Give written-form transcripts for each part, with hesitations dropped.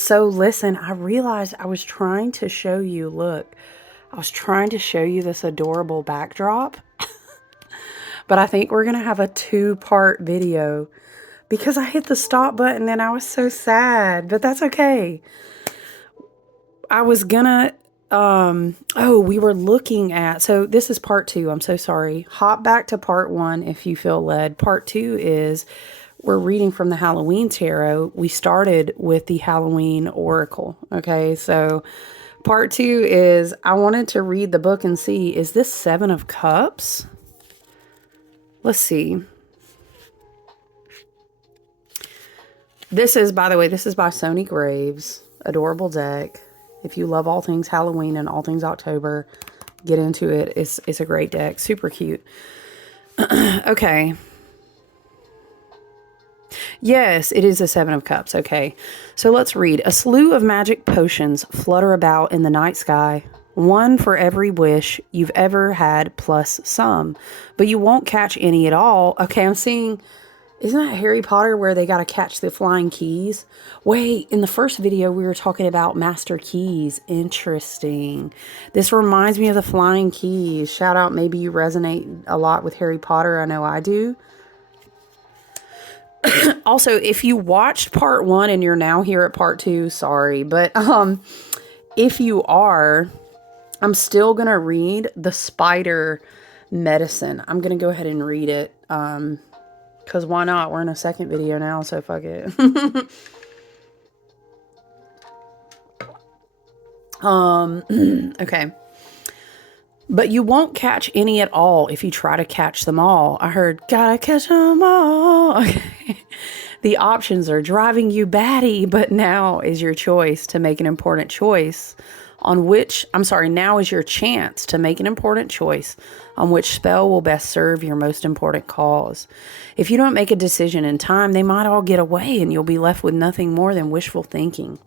So listen, I realized I was trying to show you, look, I was trying to show you this adorable backdrop, but I think we're going to have a two-part video because I hit the stop button and I was so sad, but that's okay. I was gonna, we were looking at, so this is part two. I'm so sorry. Hop back to part one if you feel led. Part two is we're reading from the Halloween tarot. We started with the Halloween oracle. Okay, so part two is I wanted to read the book and see, is this Seven of Cups? Let's see. This is, by the way, this is by Sony Graves. Adorable deck. If you love all things Halloween and all things October, get into it. It's a great deck. Super cute. Okay. Yes, it is a Seven of Cups. Okay. So let's read. A slew of magic potions flutter about in the night sky. One for every wish you've ever had plus some. But you won't catch any at all. Okay, I'm seeing... Isn't that Harry Potter where they got to catch the flying keys? Wait, in the first video, we were talking about master keys. Interesting. This reminds me of the flying keys. Shout out, maybe you resonate a lot with Harry Potter. I know I do. Also, if you watched part one and you're now here at part two, sorry. But if you are, I'm still going to read the spider medicine. I'm going to go ahead and read it. Because why not? We're in a second video now, so fuck it. Okay. But you won't catch any at all if you try to catch them all. I heard, gotta catch them all. Okay. The options are driving you batty, but now is your choice to make an important choice on which, now is your chance to make an important choice on which spell will best serve your most important cause. If you don't make a decision in time, they might all get away and you'll be left with nothing more than wishful thinking.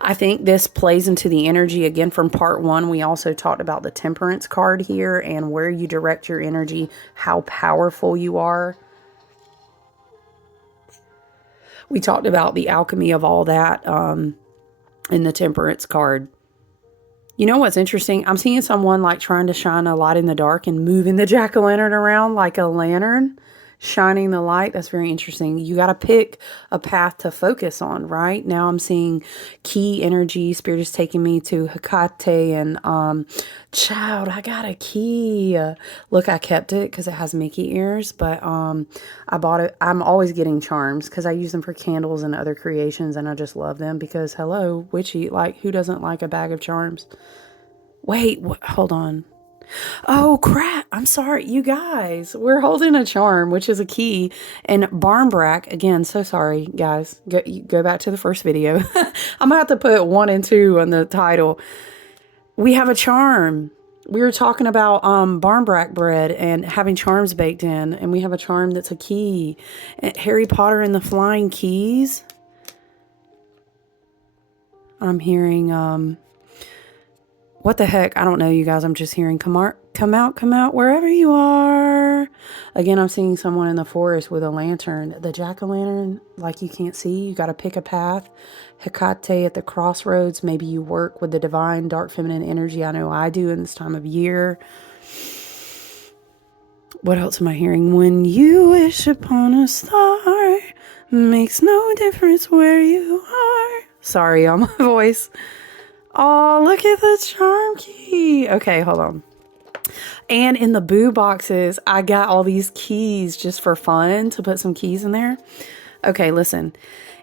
I think this plays into the energy again from part one. We also talked about the Temperance card here and where you direct your energy, how powerful you are. We talked about the alchemy of all that, in the Temperance card. You know what's interesting? I'm seeing someone like trying to shine a light in the dark and moving the jack-o'-lantern around like a lantern, shining the light. That's very interesting. You got to pick a path to focus on, right? Now I'm seeing key energy. Spirit is taking me to Hecate and, child, I got a key. Look, I kept it because it has Mickey ears, but I bought it. I'm always getting charms because I use them for candles and other creations, and I just love them because, hello, witchy, like, who doesn't like a bag of charms? Wait, hold on. Oh, crap. I'm sorry. You guys, we're holding a charm, which is a key. And Barnbrack, again, so sorry, guys. Go back to the first video. I'm going to have to put 1 and 2 on the title. We have a charm. We were talking about Barnbrack bread and having charms baked in. And we have a charm that's a key. Harry Potter and the Flying Keys. I'm hearing... what the heck? I don't know, you guys. I'm just hearing, come out, wherever you are. Again, I'm seeing someone in the forest with a lantern. The jack-o'-lantern, like you can't see. You got to pick a path. Hecate at the crossroads. Maybe you work with the divine, dark feminine energy. I know I do in this time of year. What else am I hearing? When you wish upon a star, makes no difference where you are. Sorry on my voice. Oh, look at the charm key. Okay, hold on. And in the boo boxes, I got all these keys just for fun to put some keys in there. Okay, listen.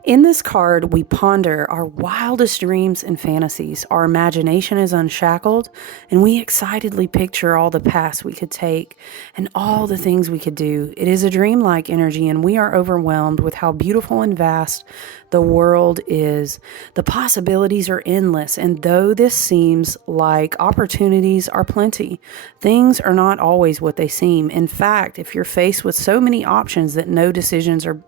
In this card, we ponder our wildest dreams and fantasies. Our imagination is unshackled, and we excitedly picture all the paths we could take and all the things we could do. It is a dreamlike energy, and we are overwhelmed with how beautiful and vast the world is. The possibilities are endless, and though this seems like opportunities are plenty, things are not always what they seem. In fact, if you're faced with so many options that no decisions are...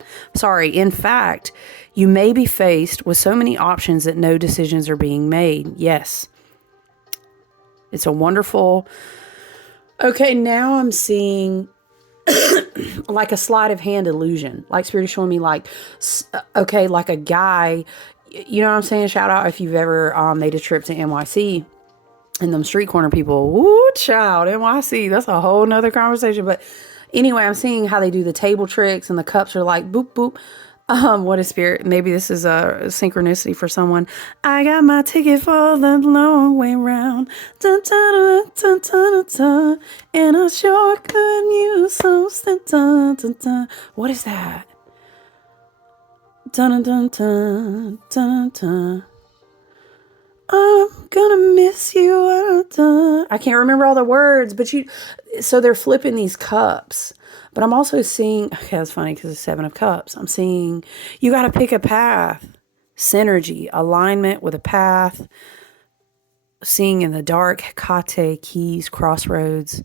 in fact, you may be faced with so many options that no decisions are being made. Yes. It's a wonderful... Okay, now I'm seeing like a sleight of hand illusion. Like Spirit is showing me like, okay, like a guy, you know what I'm saying? Shout out if you've ever made a trip to NYC. And them street corner people, woo, child, NYC, that's a whole nother conversation. But anyway, I'm seeing how they do the table tricks and the cups are like boop, boop. What a spirit. Maybe this is a synchronicity for someone. I got my ticket for the long way round. Dun, dun, dun, dun, dun, dun, and I sure could use some. Dun, dun, dun. What is that? Dun, dun, dun, dun, dun. I'm gonna miss you. I can't remember all the words, but so they're flipping these cups. But I'm also seeing, okay, that's funny because it's 7 of Cups. I'm seeing you got to pick a path, synergy, alignment with a path, seeing in the dark, kate, keys, crossroads.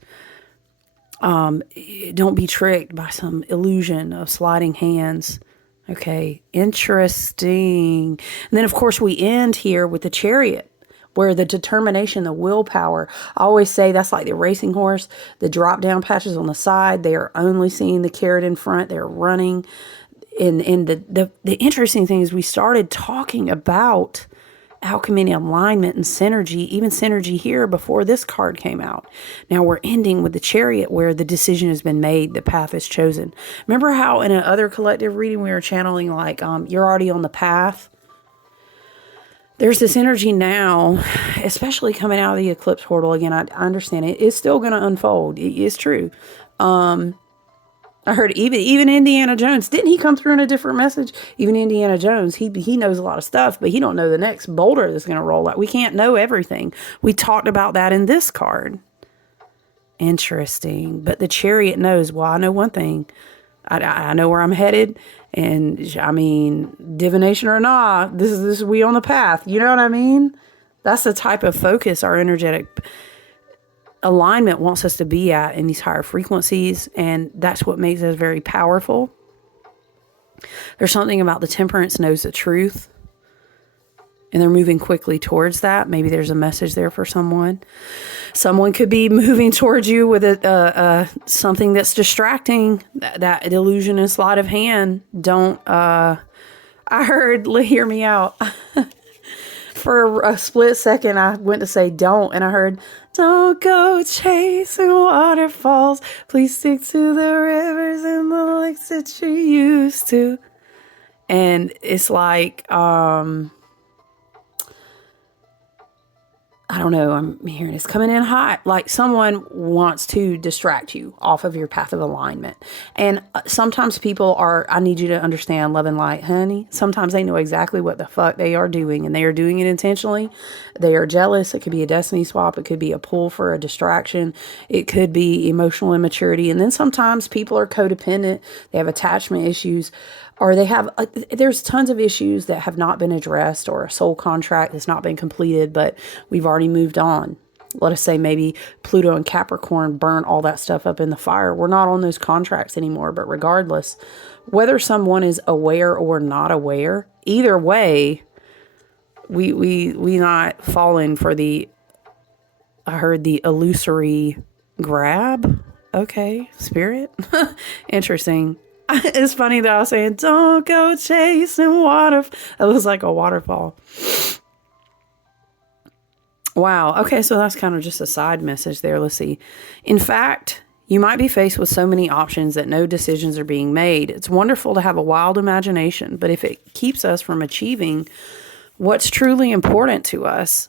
Don't be tricked by some illusion of sliding hands. Okay, interesting. And then, of course, we end here with the Chariot, where the determination, the willpower, I always say that's like the racing horse, the drop down patches on the side. They are only seeing the carrot in front. They're running. And the interesting thing is we started talking about alchemy, alignment, and synergy, even synergy here before this card came out. Now we're ending with the Chariot where the decision has been made, the path is chosen. Remember how in another collective reading we were channeling like you're already on the path? There's this energy now, especially coming out of the eclipse portal. Again, I understand it. It's still going to unfold. It's true. I heard even Indiana Jones, didn't he come through in a different message? Even Indiana Jones, he knows a lot of stuff, but he don't know the next boulder that's going to roll out. We can't know everything. We talked about that in this card. Interesting. But the Chariot knows, well, I know one thing. I know where I'm headed. And I mean, divination or not, this is we on the path. You know what I mean? That's the type of focus our energetic alignment wants us to be at in these higher frequencies. And that's what makes us very powerful. There's something about the Temperance knows the truth. And they're moving quickly towards that. Maybe there's a message there for someone. Someone could be moving towards you with something that's distracting. That illusion and sleight of hand. Don't. I heard. Hear me out. For a split second, I went to say don't, and I heard, "Don't go chasing waterfalls. Please stick to the rivers and the lakes that you used to." And it's like, I don't know, I'm hearing it's coming in hot. Like someone wants to distract you off of your path of alignment. And sometimes people are, I need you to understand, love and light, honey. Sometimes they know exactly what the fuck they are doing and they are doing it intentionally. They are jealous. It could be a destiny swap. It could be a pull for a distraction. It could be emotional immaturity. And then sometimes people are codependent. They have attachment issues. Or they have, there's tons of issues that have not been addressed, or a soul contract that's not been completed, but we've already moved on. Let us say maybe Pluto and Capricorn burnt all that stuff up in the fire. We're not on those contracts anymore, but regardless, whether someone is aware or not aware, either way, we not fallen for the, I heard the illusory grab. Okay, spirit. Interesting. It's funny that I was saying, don't go chasing water. It was like a waterfall. Wow. Okay, so that's kind of just a side message there. Let's see. In fact, you might be faced with so many options that no decisions are being made. It's wonderful to have a wild imagination, but if it keeps us from achieving what's truly important to us,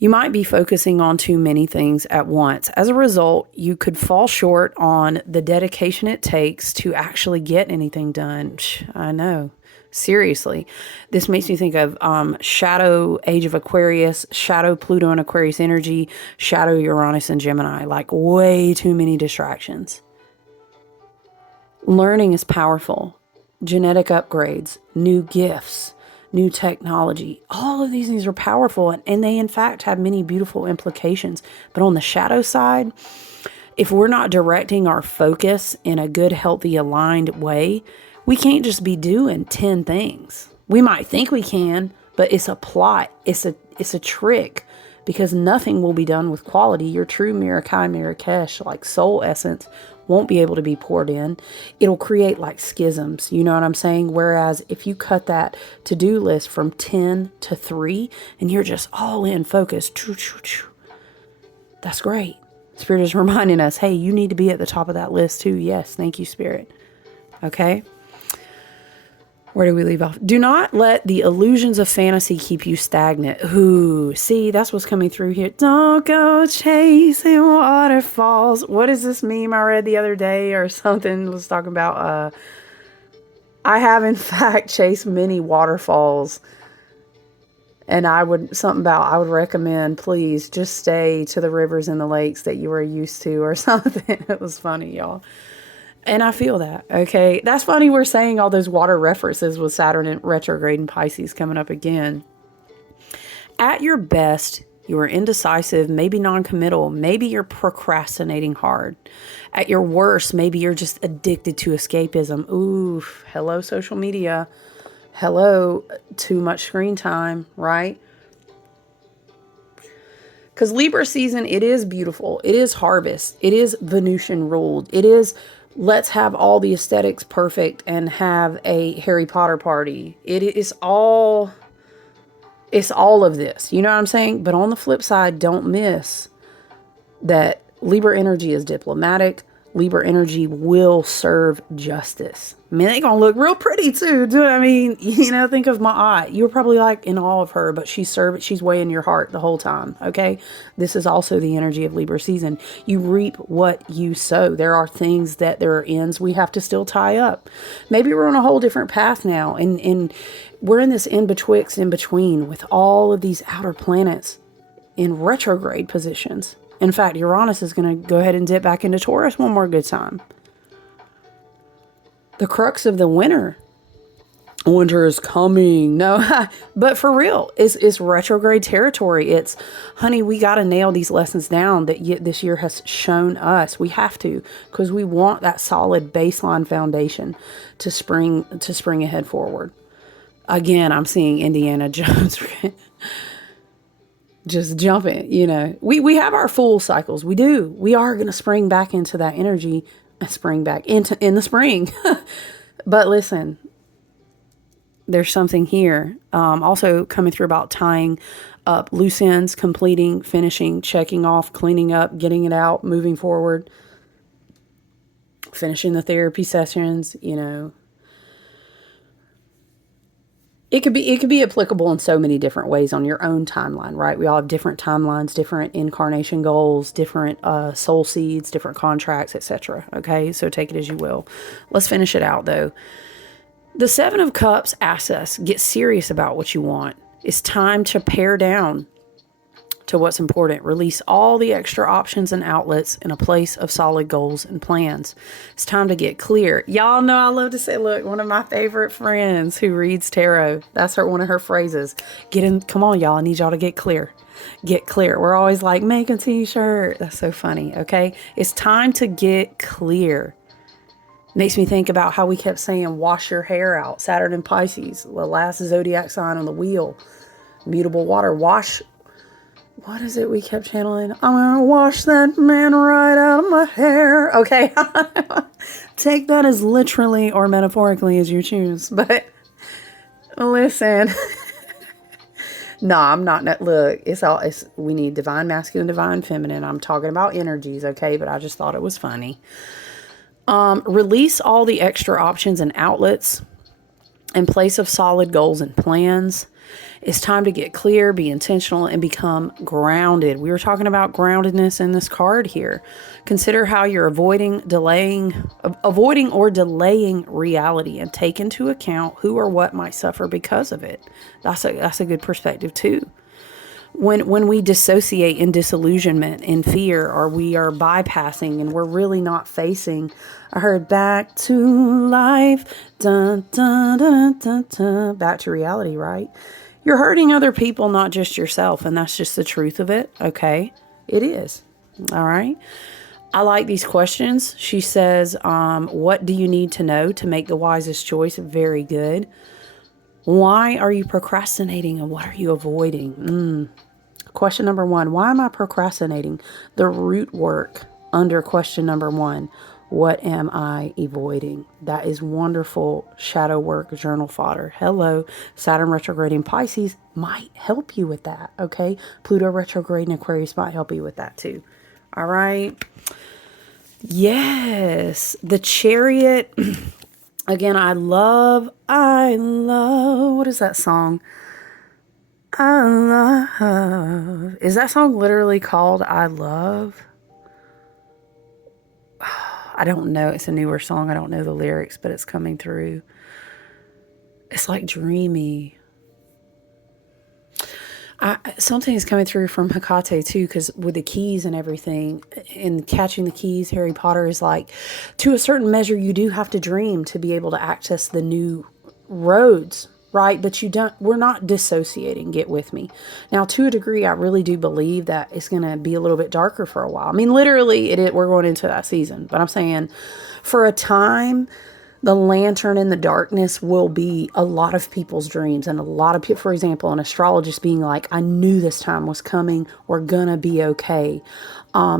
you might be focusing on too many things at once. As a result, you could fall short on the dedication it takes to actually get anything done. I know. Seriously. This makes me think of shadow age of Aquarius, shadow Pluto and Aquarius energy, shadow Uranus and Gemini. Like way too many distractions. Learning is powerful. Genetic upgrades, new gifts, new technology, all of these things are powerful, and they in fact have many beautiful implications. But on the shadow side, if we're not directing our focus in a good, healthy, aligned way, we can't just be doing 10 things. We might think we can, but it's a plot. It's a trick, because nothing will be done with quality. Your true Mirakai Mirakesh, like soul essence, won't be able to be poured in. It'll create like schisms, you know what I'm saying? Whereas if you cut that to-do list from 10 to 3 and you're just all in focus, that's great. Spirit is reminding us, hey, you need to be at the top of that list too. Yes, thank you, Spirit. Okay. Where do we leave off? Do not let the illusions of fantasy keep you stagnant. Ooh, see, that's what's coming through here. Don't go chasing waterfalls. What is this meme I read the other day or something? It was talking about, I have in fact chased many waterfalls. And I would recommend, please just stay to the rivers and the lakes that you are used to or something. It was funny, y'all. And I feel that, okay? That's funny we're saying all those water references with Saturn in retrograde and Pisces coming up again. At your best, you are indecisive, maybe non-committal. Maybe you're procrastinating hard. At your worst, maybe you're just addicted to escapism. Ooh, hello, social media. Hello, too much screen time, right? Because Libra season, it is beautiful. It is harvest. It is Venusian ruled. It is, let's have all the aesthetics perfect and have a Harry Potter party. It's all of this. You know what I'm saying? But on the flip side, don't miss that Libra energy is diplomatic. Libra energy will serve justice. I mean, they gonna look real pretty too. I mean, you know, think of my aunt. You were probably like in awe of her, but she's weighing your heart the whole time. Okay. This is also the energy of Libra season. You reap what you sow. There are things that there are ends we have to still tie up. Maybe we're on a whole different path now. And we're in this in between with all of these outer planets in retrograde positions. In fact, Uranus is going to go ahead and dip back into Taurus one more good time. The crux of the winter. Winter is coming. No, but for real, it's retrograde territory. It's, honey, we got to nail these lessons down that this year has shown us. We have to, because we want that solid baseline foundation to spring ahead forward. Again, I'm seeing Indiana Jones just jumping, you know. We have our full cycles. We do. We are going to spring back into that energy and spring back in the spring. But listen, there's something here. Also coming through about tying up loose ends, completing, finishing, checking off, cleaning up, getting it out, moving forward, finishing the therapy sessions, you know. It could be applicable in so many different ways on your own timeline, right? We all have different timelines, different incarnation goals, different soul seeds, different contracts, etc. Okay, so take it as you will. Let's finish it out though. The Seven of Cups asks us, get serious about what you want. It's time to pare down to what's important. Release all the extra options and outlets in a place of solid goals and plans. It's time to get clear. Y'all know I love to say, look, one of my favorite friends who reads tarot, that's one of her phrases. Come on, y'all. I need y'all to get clear. Get clear. We're always like, make a t-shirt. That's so funny. Okay. It's time to get clear. Makes me think about how we kept saying, wash your hair out. Saturn and Pisces, the last zodiac sign on the wheel. Mutable water. What is it we kept channeling? I'm going to wash that man right out of my hair. Okay. Take that as literally or metaphorically as you choose. But listen. No, I'm not. Look, we need divine masculine, divine feminine. I'm talking about energies. Okay. But I just thought it was funny. Release all the extra options and outlets in place of solid goals and plans. It's time to get clear, be intentional, and become grounded. We were talking about groundedness in this card here. Consider how you're avoiding or delaying reality, and take into account who or what might suffer because of it. That's a good perspective too. When we dissociate in disillusionment, in fear, or we are bypassing and we're really not facing, I heard back to life, dun, dun, dun, dun, dun, back to reality, right? You're hurting other people, not just yourself. And that's just the truth of it. Okay. It is. All right. I like these questions. She says, what do you need to know to make the wisest choice? Very good. Why are you procrastinating and what are you avoiding? Question number 1. Why am I procrastinating? The root work under question number 1. What am I avoiding? That is wonderful shadow work journal fodder. Hello, Saturn retrograde in Pisces might help you with that, okay? Pluto retrograde in Aquarius might help you with that too. All right. Yes, the Chariot. Again, I love, what is that song? I love. Is that song literally called I Love? I don't know. It's a newer song. I don't know the lyrics, but it's coming through. It's like dreamy. Something is coming through from Hecate too, because with the keys and everything, and catching the keys, Harry Potter is like, to a certain measure, you do have to dream to be able to access the new roads, right? But we're not dissociating, get with me. Now, to a degree, I really do believe that it's going to be a little bit darker for a while. I mean, literally, we're going into that season, but I'm saying for a time, the lantern in the darkness will be a lot of people's dreams, and a lot of people, for example, an astrologist being like, I knew this time was coming. We're going to be okay.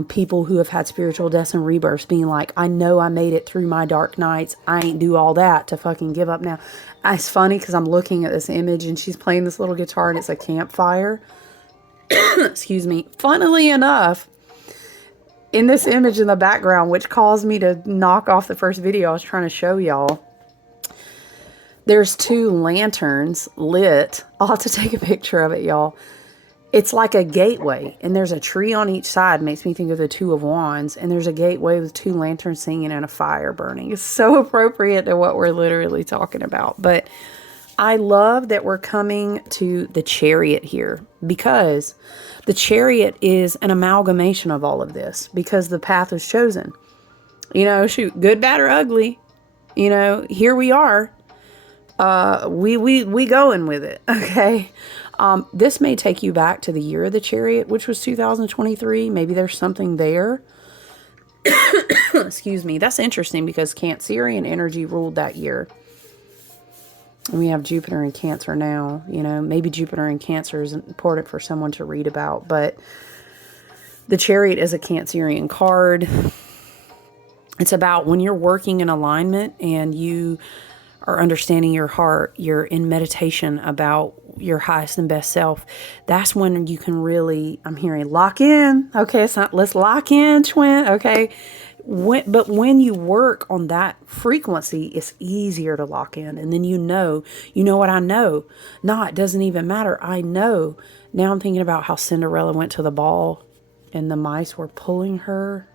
People who have had spiritual deaths and rebirths being like, I know I made it through my dark nights. I ain't do all that to fucking give up now. It's funny because I'm looking at this image and she's playing this little guitar and it's a campfire. Excuse me. Funnily enough, in this image in the background, which caused me to knock off the first video I was trying to show y'all, there's 2 lanterns lit. I'll have to take a picture of it, y'all. It's like a gateway, and there's a tree on each side. Makes me think of the 2 of Wands, and there's a gateway with 2 lanterns singing and a fire burning. It's so appropriate to what we're literally talking about. But I love that we're coming to the Chariot here, because the Chariot is an amalgamation of all of this, because the path was chosen. You know, shoot, good, bad, or ugly. You know, here we are. We going with it. Okay. This may take you back to the year of the Chariot, which was 2023. Maybe there's something there. Excuse me. That's interesting because Cancerian energy ruled that year. We have Jupiter in Cancer now. You know, maybe Jupiter in Cancer is important for someone to read about, but the Chariot is a Cancerian card. It's about when you're working in alignment and you are understanding your heart, you're in meditation about your highest and best self. That's when you can really, I'm hearing, lock in. Okay, it's not, let's lock in, twin. Okay. But when you work on that frequency, it's easier to lock in. And then you know what I know. No, it doesn't even matter. I know. Now I'm thinking about how Cinderella went to the ball and the mice were pulling her.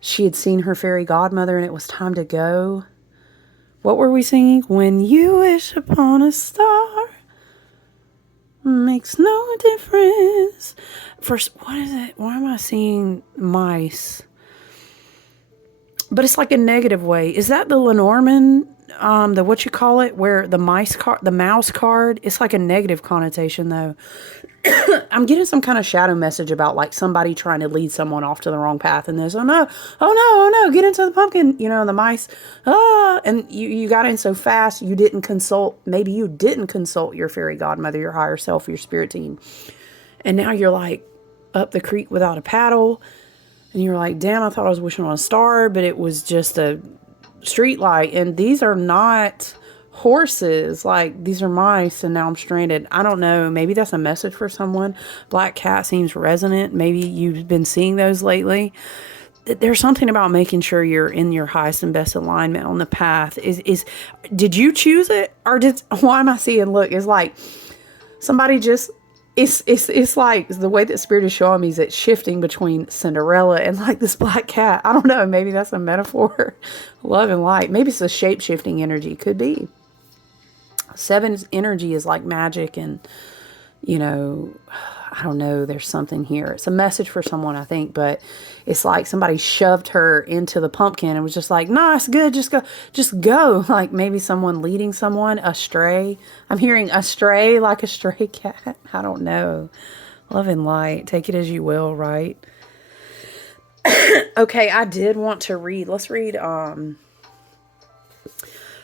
She had seen her fairy godmother and it was time to go. What were we singing? When you wish upon a star, makes no difference. First, what is it? Why am I seeing mice? But it's like a negative way. Is that the Lenormand, the what you call it, where the mouse card? It's like a negative connotation though. I'm getting some kind of shadow message about like somebody trying to lead someone off to the wrong path, and there's, oh no, get into the pumpkin, you know, the mice, and you got in so fast, maybe you didn't consult your fairy godmother, your higher self, your spirit team, and now you're like up the creek without a paddle, and you're like, damn, I thought I was wishing on a star, but it was just a street light, and these are not horses, like these are mice, and now I'm stranded. I don't know, maybe that's a message for someone. Black cat seems resonant. Maybe you've been seeing those lately. There's something about making sure you're in your highest and best alignment on the path. Did you choose it, or why am I seeing, look, it's like somebody just, it's like the way that spirit is showing me is it's shifting between Cinderella and like this black cat. I don't know, maybe that's a metaphor. Love and light. Maybe it's a shape-shifting energy. Could be. 7's energy is like magic, and you know, I don't know, there's something here. It's a message for someone, I think, but it's like somebody shoved her into the pumpkin and was just like, nah, it's good, just go. Like maybe someone leading someone astray. I'm hearing astray, like a stray cat. I don't know. Love and light. Take it as you will, right? Okay, I did want to read. Let's read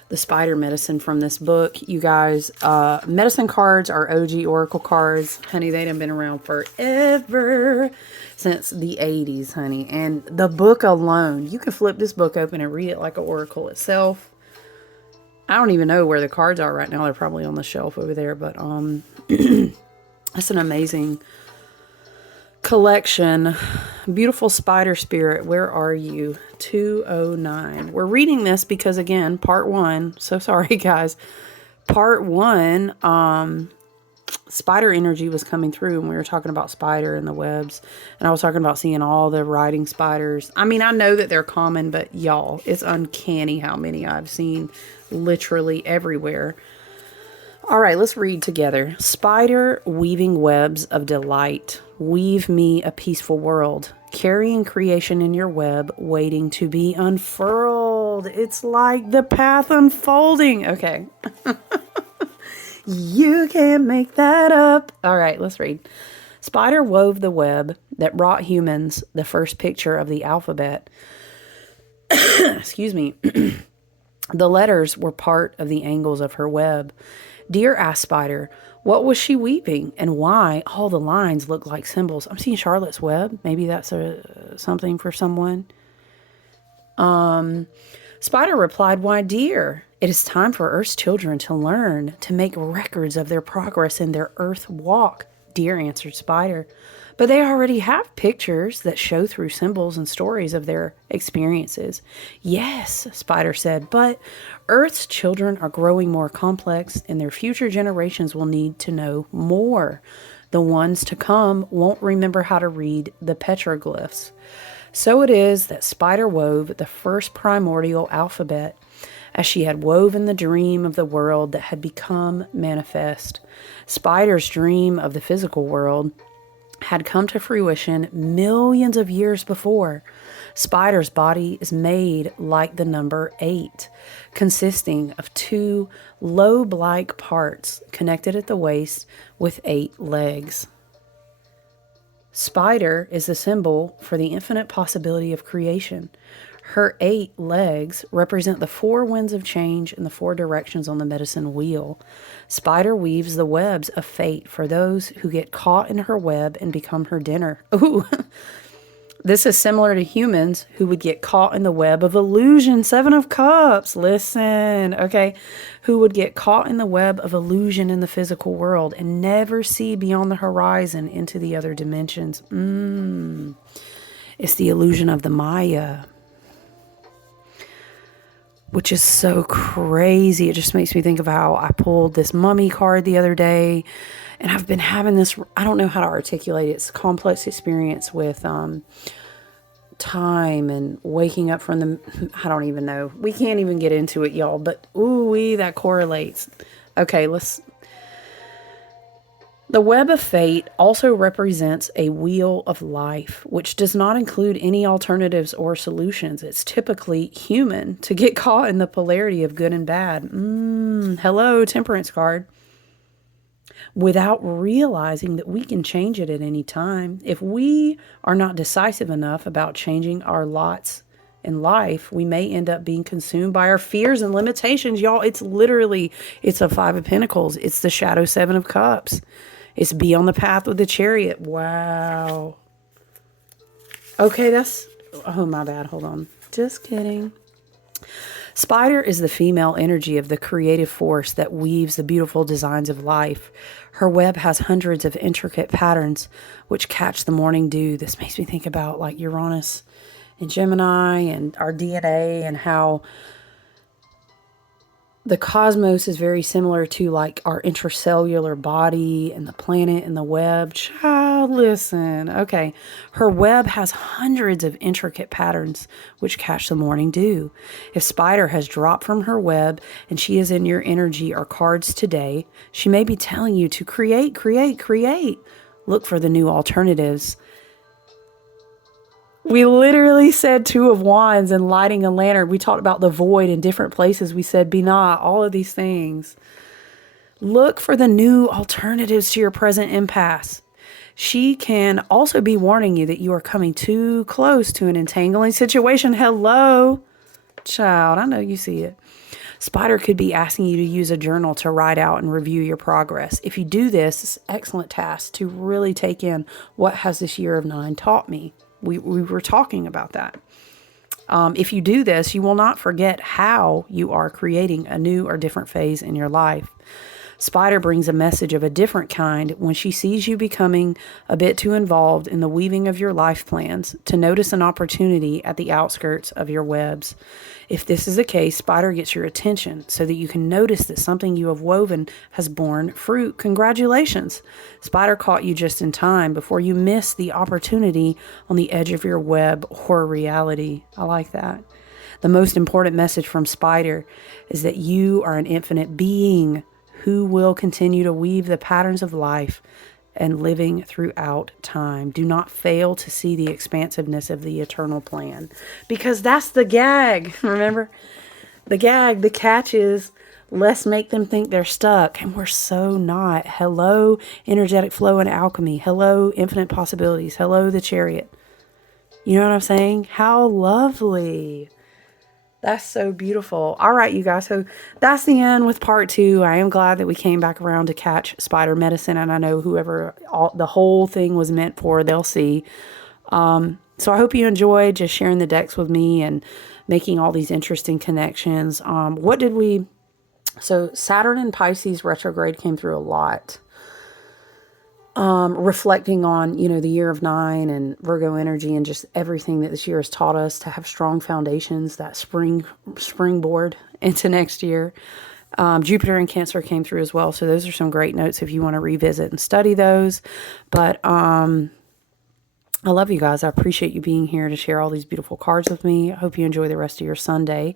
the spider medicine from this book. You guys, medicine cards are OG oracle cards. Honey, they done been around forever. Since the 80s, honey. And the book alone, you can flip this book open and read it like an oracle itself. I don't even know where the cards are right now. They're probably on the shelf over there. But that's an amazing collection. Beautiful spider spirit. Where are you? 209. We're reading this because, again, part one. So sorry, guys. Part one, spider energy was coming through, and we were talking about spider and the webs, and I was talking about seeing all the riding spiders. I mean, I know that they're common, but y'all, it's uncanny how many I've seen literally everywhere. All right, let's read together. Spider weaving webs of delight, weave me a peaceful world, carrying creation in your web, waiting to be unfurled. It's like the path unfolding. Okay. You can't make that up. All right, let's read. Spider wove the web that brought humans the first picture of the alphabet. Excuse me. The letters were part of the angles of her web. Dear asked Spider, what was she weaving and why all the lines look like symbols? I'm seeing Charlotte's Web. Maybe that's something for someone. Spider replied, why, dear, it is time for Earth's children to learn to make records of their progress in their Earth walk. Dear, answered Spider, but they already have pictures that show through symbols and stories of their experiences. Yes, Spider said, but Earth's children are growing more complex and their future generations will need to know more. The ones to come won't remember how to read the petroglyphs. So it is that Spider wove the first primordial alphabet, as she had woven the dream of the world that had become manifest. Spider's dream of the physical world had come to fruition millions of years before. Spider's body is made like the number 8, consisting of 2 lobe-like parts connected at the waist with 8 legs. Spider is the symbol for the infinite possibility of creation. Her 8 legs represent the 4 winds of change and the 4 directions on the medicine wheel. Spider weaves the webs of fate for those who get caught in her web and become her dinner. Ooh, this is similar to humans who would get caught in the web of illusion. 7 of Cups. Listen, okay, who would get caught in the web of illusion in the physical world and never see beyond the horizon into the other dimensions. It's the illusion of the Maya, which is so crazy. It just makes me think of how I pulled this mummy card the other day, and I've been having this, I don't know how to articulate it. It's a complex experience with time and waking up from the, I don't even know. We can't even get into it, y'all, but ooh, that correlates. Okay, the web of fate also represents a wheel of life, which does not include any alternatives or solutions. It's typically human to get caught in the polarity of good and bad. Hello, Temperance card. Without realizing that we can change it at any time. If we are not decisive enough about changing our lots in life, we may end up being consumed by our fears and limitations. Y'all, it's a 5 of Pentacles. It's the shadow 7 of Cups. It's be on the path with the Chariot. Wow. Okay, oh, my bad. Hold on. Just kidding. Spider is the female energy of the creative force that weaves the beautiful designs of life. Her web has hundreds of intricate patterns which catch the morning dew. This makes me think about like Uranus and Gemini and our DNA and how the cosmos is very similar to like our intracellular body and the planet and the web. Child, listen. Okay. Her web has hundreds of intricate patterns which catch the morning dew. If Spider has dropped from her web and she is in your energy or cards today, she may be telling you to create. Look for the new alternatives. We literally said 2 of Wands and lighting a lantern. We talked about the void in different places. We said be not, all of these things. Look for the new alternatives to your present impasse. She can also be warning you that you are coming too close to an entangling situation. Hello, child. I know you see it. Spider could be asking you to use a journal to write out and review your progress. If you do this, it's an excellent task to really take in what has this year of 9 taught me. We were talking about that. If you do this, you will not forget how you are creating a new or different phase in your life. Spider brings a message of a different kind when she sees you becoming a bit too involved in the weaving of your life plans to notice an opportunity at the outskirts of your webs. If this is the case, Spider gets your attention so that you can notice that something you have woven has borne fruit. Congratulations! Spider caught you just in time before you miss the opportunity on the edge of your web or reality. I like that. The most important message from Spider is that you are an infinite being who will continue to weave the patterns of life and living throughout time. Do not fail to see the expansiveness of the eternal plan, because that's the gag. Remember, the gag, the catch is, let's make them think they're stuck, and we're so not. Hello, energetic flow and alchemy. Hello, infinite possibilities. Hello, the Chariot. You know what I'm saying? How lovely. That's so beautiful. All right, you guys. So that's the end with part 2. I am glad that we came back around to catch Spider Medicine. And I know whoever the whole thing was meant for, they'll see. So I hope you enjoyed just sharing the decks with me and making all these interesting connections. So Saturn and Pisces retrograde came through a lot. Reflecting on, the year of 9 and Virgo energy and just everything that this year has taught us to have strong foundations, that springboard into next year. Jupiter and Cancer came through as well. So those are some great notes if you want to revisit and study those. But I love you guys. I appreciate you being here to share all these beautiful cards with me. I hope you enjoy the rest of your Sunday.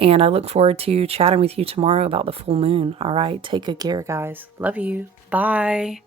And I look forward to chatting with you tomorrow about the full moon. All right. Take good care, guys. Love you. Bye.